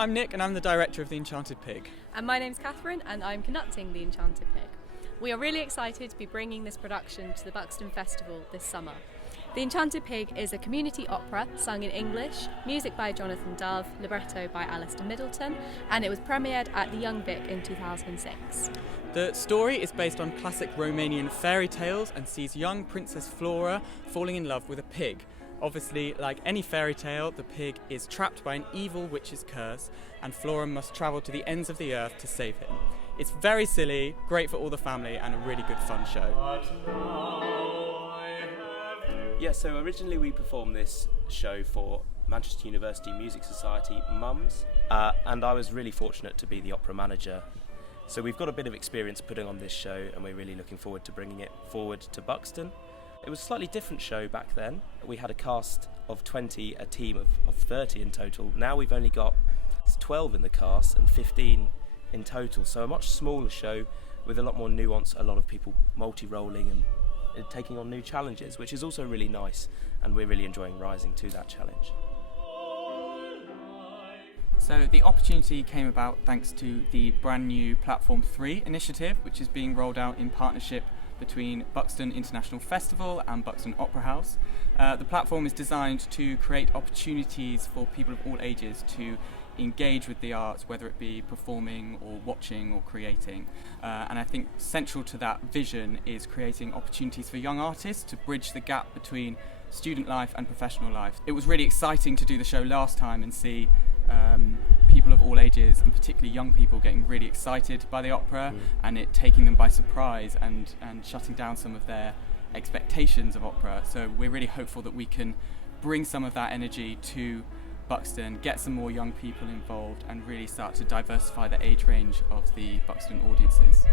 I'm Nick and I'm the director of the Enchanted Pig. And my name's Katherine and I'm conducting the Enchanted Pig. We are really excited to be bringing this production to the Buxton Festival this summer. The Enchanted Pig is a community opera sung in English, music by Jonathan Dove, libretto by Alistair Middleton, and it was premiered at the Young Vic in 2006. The story is based on classic Romanian fairy tales and sees young Princess Flora falling in love with a pig. Obviously, like any fairy tale, the pig is trapped by an evil witch's curse and Flora must travel to the ends of the earth to save him. It's very silly, great for all the family and a really good fun show. Yeah, so originally we performed this show for Manchester University Music Society Mums, and I was really fortunate to be the opera manager. So we've got a bit of experience putting on this show and we're really looking forward to bringing it forward to Buxton. It was a slightly different show back then. We had a cast of 20, a team of 30 in total. Now we've only got 12 in the cast and 15 in total, so a much smaller show with a lot more nuance, a lot of people multi-rolling and taking on new challenges, which is also really nice, and we're really enjoying rising to that challenge. So the opportunity came about thanks to the brand new Platform 3 initiative, which is being rolled out in partnership between Buxton International Festival and Buxton Opera House. The platform is designed to create opportunities for people of all ages to engage with the arts, whether it be performing or watching or creating. And I think central to that vision is creating opportunities for young artists to bridge the gap between student life and professional life. It was really exciting to do the show last time and see people of all ages, and particularly young people, getting really excited by the opera and it taking them by surprise and shutting down some of their expectations of opera. So we're really hopeful that we can bring some of that energy to Buxton, get some more young people involved and really start to diversify the age range of the Buxton audiences.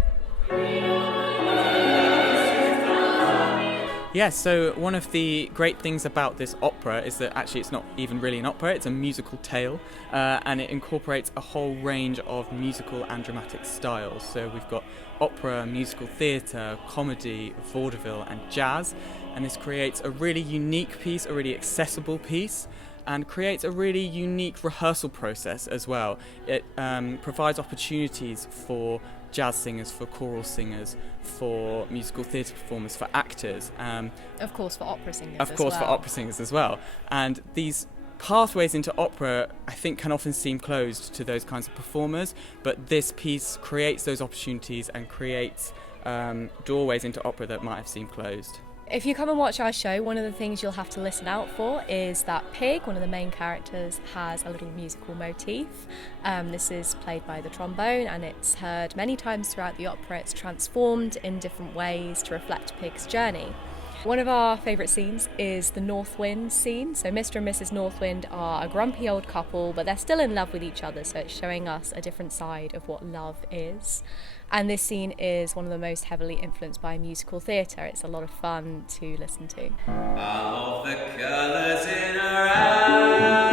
Yeah, so one of the great things about this opera is that actually it's not even really an opera, it's a musical tale, and it incorporates a whole range of musical and dramatic styles. So we've got opera, musical theatre, comedy, vaudeville and jazz, and this creates a really unique piece, a really accessible piece, and creates a really unique rehearsal process as well. It provides opportunities for jazz singers, for choral singers, for musical theatre performers, for actors. Of course, for opera singers for opera singers as well. And these pathways into opera, I think, can often seem closed to those kinds of performers, but this piece creates those opportunities and creates doorways into opera that might have seemed closed. If you come and watch our show, one of the things you'll have to listen out for is that pig, one of the main characters, has a little musical motif. This is played by the trombone and it's heard many times throughout the opera. It's transformed in different ways to reflect Pig's journey. One of our favourite scenes is the North Wind scene. So Mr. and Mrs. Northwind are a grumpy old couple, but they're still in love with each other, so it's showing us a different side of what love is. And this scene is one of the most heavily influenced by musical theatre. It's a lot of fun to listen to. I love the colours in her eyes.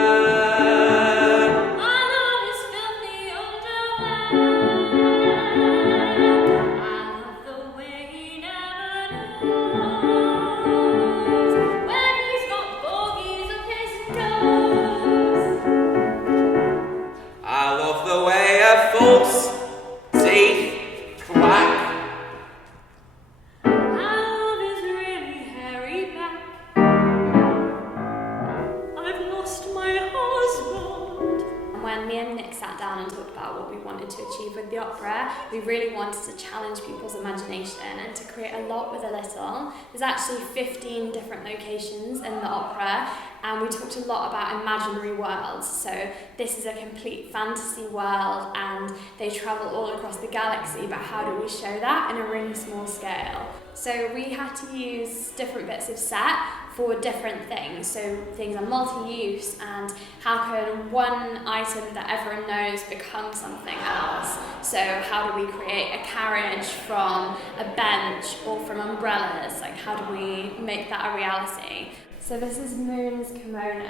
To achieve with the opera, we really wanted to challenge people's imagination and to create a lot with a little. There's actually 15 different locations in the opera and we talked a lot about imaginary worlds. So this is a complete fantasy world and they travel all across the galaxy, but how do we show that in a really small scale? So we had to use different bits of set for different things. So things are multi-use and how can one item that everyone knows become something else? So how do we create a carriage from a bench or from umbrellas? Like how do we make that a reality? So this is Moon's kimono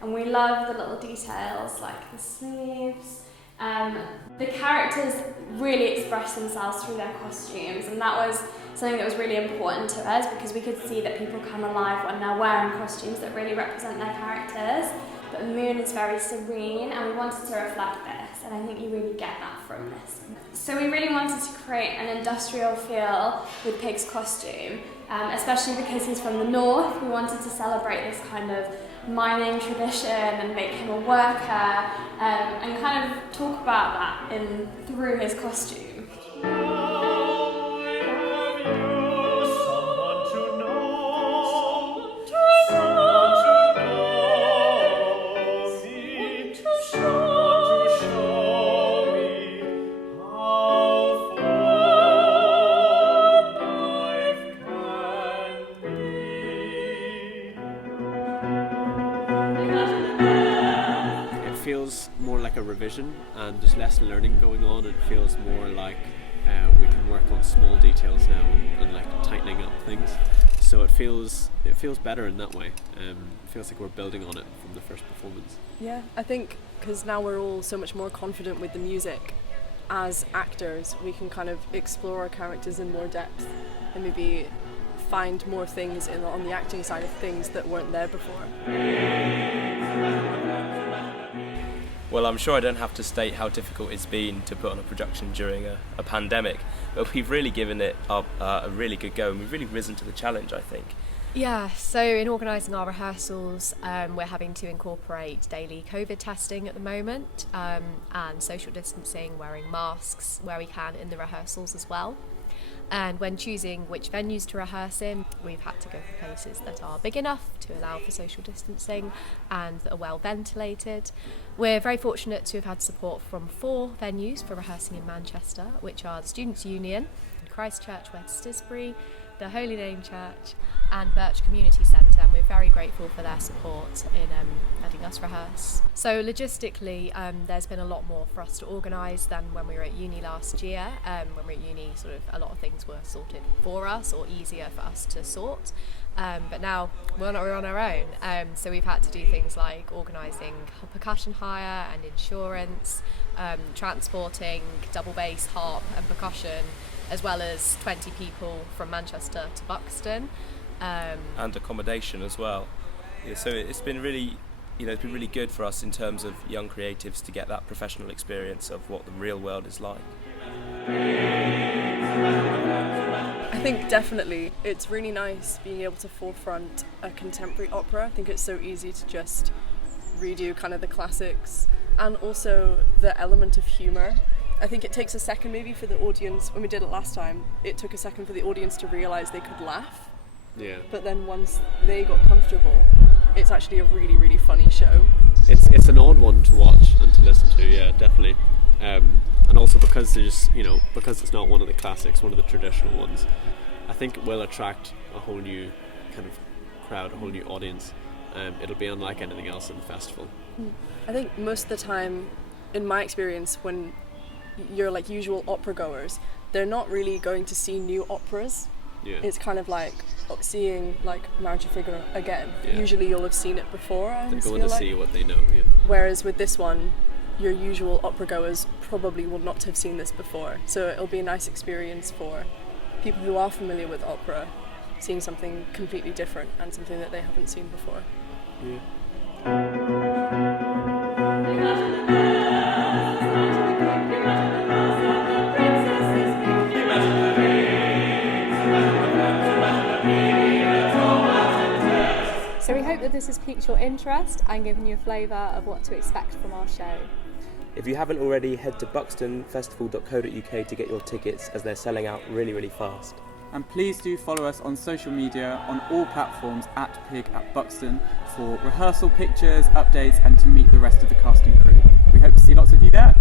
and we love the little details like the sleeves. The characters really express themselves through their costumes and that was something that was really important to us because we could see that people come alive when they're wearing costumes that really represent their characters. but the moon is very serene, and we wanted to reflect this, and I think you really get that from this. So we really wanted to create an industrial feel with Pig's costume, especially because he's from the north. We wanted to celebrate this kind of mining tradition and make him a worker, and kind of talk about that through his costume. Feels more like a revision, and there's less learning going on. It feels more like we can work on small details now and like tightening up things. So it feels better in that way. It feels like we're building on it from the first performance. Yeah, I think because now we're all so much more confident with the music, as actors we can kind of explore our characters in more depth and maybe find more things on the acting side of things that weren't there before. Well, I'm sure I don't have to state how difficult it's been to put on a production during a pandemic, but we've really given it a really good go, and we've really risen to the challenge, I think. Yeah, so in organising our rehearsals, we're having to incorporate daily COVID testing at the moment, and social distancing, wearing masks where we can in the rehearsals as well. And when choosing which venues to rehearse in, we've had to go for places that are big enough to allow for social distancing and that are well ventilated. We're very fortunate to have had support from 4 venues for rehearsing in Manchester, which are the Students' Union, Christchurch, West Tisbury, the Holy Name Church and Birch Community Centre, and we're very grateful for their support in letting us rehearse. So logistically, there's been a lot more for us to organise than when we were at uni last year. When we were at uni, sort of a lot of things were sorted for us or easier for us to sort. But now we're on our own, so we've had to do things like organising percussion hire and insurance, transporting double bass, harp and percussion, as well as 20 people from Manchester to Buxton. And accommodation as well. Yeah, so it's been really, it's been really good for us in terms of young creatives to get that professional experience of what the real world is like. I think definitely it's really nice being able to forefront a contemporary opera. I think it's so easy to just redo kind of the classics, and also the element of humour. I think it takes a second maybe for the audience, when we did it last time, it took a second for the audience to realise they could laugh. Yeah. But then once they got comfortable, it's actually a really, really funny show. It's an odd one to watch and to listen to, yeah, definitely. And also because because it's not one of the classics, one of the traditional ones, I think it will attract a whole new kind of crowd, a whole new audience. It'll be unlike anything else in the festival. I think most of the time, in my experience, when you're like usual opera goers, they're not really going to see new operas. Yeah. It's kind of like seeing like Marriage of Figaro again. Yeah. Usually you'll have seen it before. They're going to see what they know. Yeah. Whereas with this one, your usual opera goers probably will not have seen this before. So it'll be a nice experience for people who are familiar with opera, seeing something completely different and something that they haven't seen before. Yeah. So we hope that this has piqued your interest and given you a flavour of what to expect from our show. If you haven't already, head to buxtonfestival.co.uk to get your tickets, as they're selling out really, really fast. And please do follow us on social media on all platforms @Pig@Buxton for rehearsal pictures, updates and to meet the rest of the cast and crew. We hope to see lots of you there.